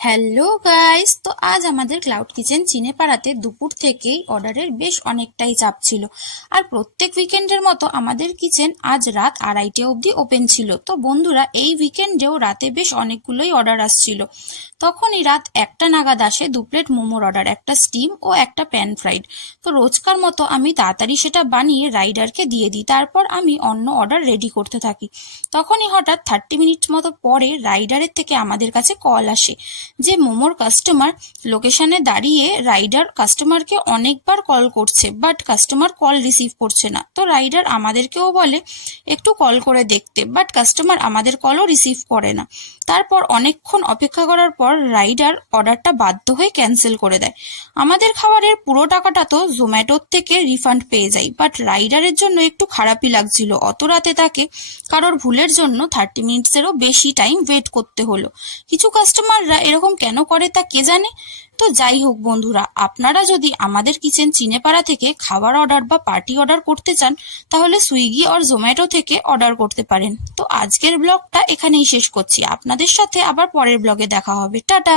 Hello guys, তো আজ আমাদের ক্লাউড কিচেন চিনেপাড়াতে দুপুর থেকেই অর্ডারের বেশ অনেকটাই চাপ ছিল। আর প্রত্যেক উইকেন্ডের মতো আমাদের কিচেন আজ রাত 2:30 অবধি ওপেন ছিল। তো বন্ধুরা, এই উইকেন্ডেও রাতে বেশ অনেকগুলোই অর্ডার আসছিল। তখনই রাত 1টা নাগাদ আসে 2 প্লেট মোমোর অর্ডার, একটা স্টিম ও একটা প্যান ফ্রাইড। তো রোজকার মতো আমি তাড়াতাড়ি সেটা বানিয়ে রাইডারকে দিয়ে দিই, তারপর আমি অন্য অর্ডার রেডি করতে থাকি। তখনই হঠাৎ 30 মিনিট মতো পরে রাইডারের থেকে আমাদের কাছে কল আসে যে মোমোর কাস্টমার লোকেশনে দাঁড়িয়ে রাইডার কাস্টমারকে অনেকবার কল করছে, বাট কাস্টমার কল রিসিভ করছে না। তো রাইডার আমাদেরকেও বলে একটু কল করে দেখতে, বাট কাস্টমার আমাদের কলও রিসিভ করে না। তারপর অনেকক্ষণ অপেক্ষা করার পর রাইডার অর্ডারটা বাধ্য হয়ে ক্যান্সেল করে দেয়। আমাদের খাবারের পুরো টাকাটা তো জোম্যাটোর থেকে রিফান্ড পেয়ে যাই, বাট রাইডারের জন্য একটু খারাপই লাগছিল। অত রাতে তাকে কারোর ভুলের জন্য 30 মিনিটসেরও বেশি টাইম ওয়েট করতে হলো। কিছু কাস্টমাররা এরকম কেন করে তা কে জানে। তো যাই হোক বন্ধুরা, আপনারা যদি আমাদের কিচেন চিনেপাড়া থেকে খাবার অর্ডার বা পার্টি অর্ডার করতে চান, তাহলে সুইগি আর জোম্যাটো থেকে অর্ডার করতে পারেন। তো আজকের ব্লগটা এখানেই শেষ করছি, আপনাদের সাথে আবার পরের ব্লগে দেখা হবে। টাটা।